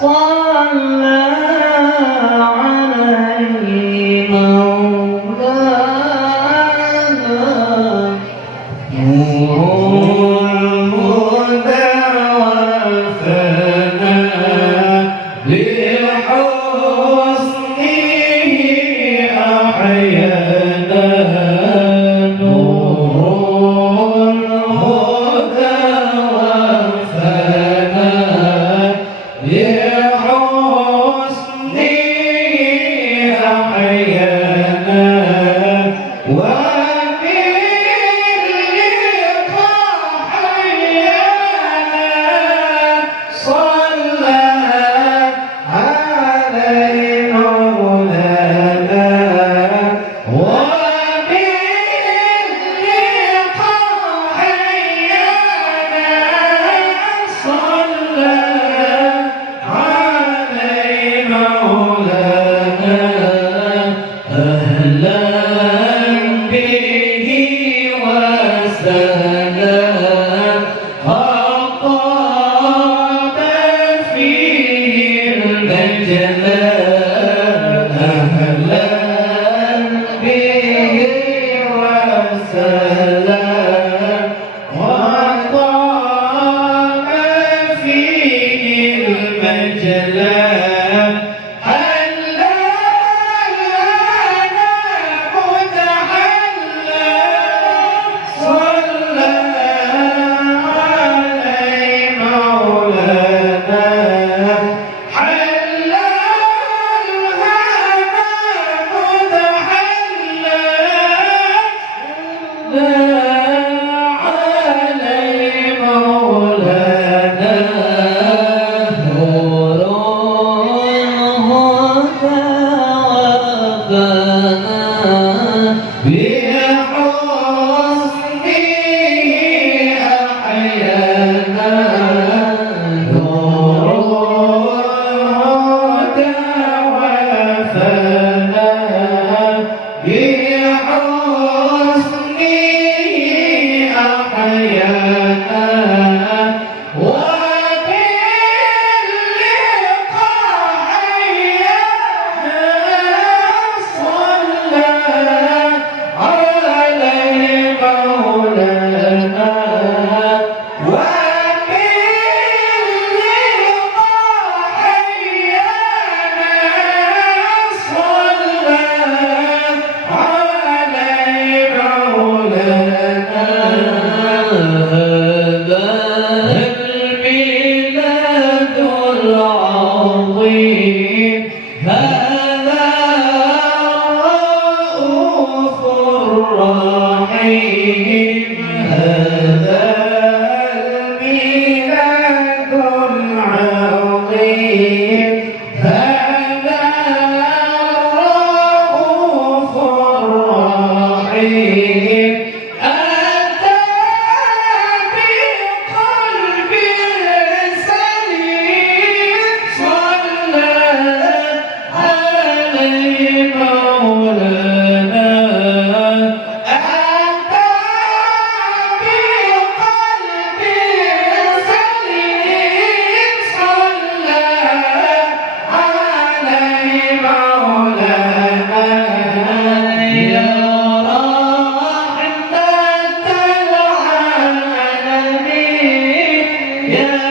صلى عليه مولانا نور الهدى والثناء لحسنه أحيانا نور الهدى والثناء لحسنه أحيانا وباللقاء حيانا صلى عليه مولانا وباللقاء حيانا صلى عليه مولانا أهلا به وسهلا أطاب فيه المجلى أهلا به وسهلا وطاب فيه المجلى حلى لنا متحلى صلى عليه مولانا حلى لنا متحلى عليه مولانا نور الهدى والثناء بحسنه أحيانا نور الهدى والثناء بحسنه أحيانا وباللقاء حيانا صلى عليه مولانا وباللقاء حيانا صلى عليه مولانا هذا الميلاد العظيم هذا رؤوف رحيم هذا الميلاد العظيم هذا رؤوف رحيم أتى بقلب سليم صلى عليه مولانا أتى بقلب سليم صلى عليه مولانا يا رحمة العالمين يا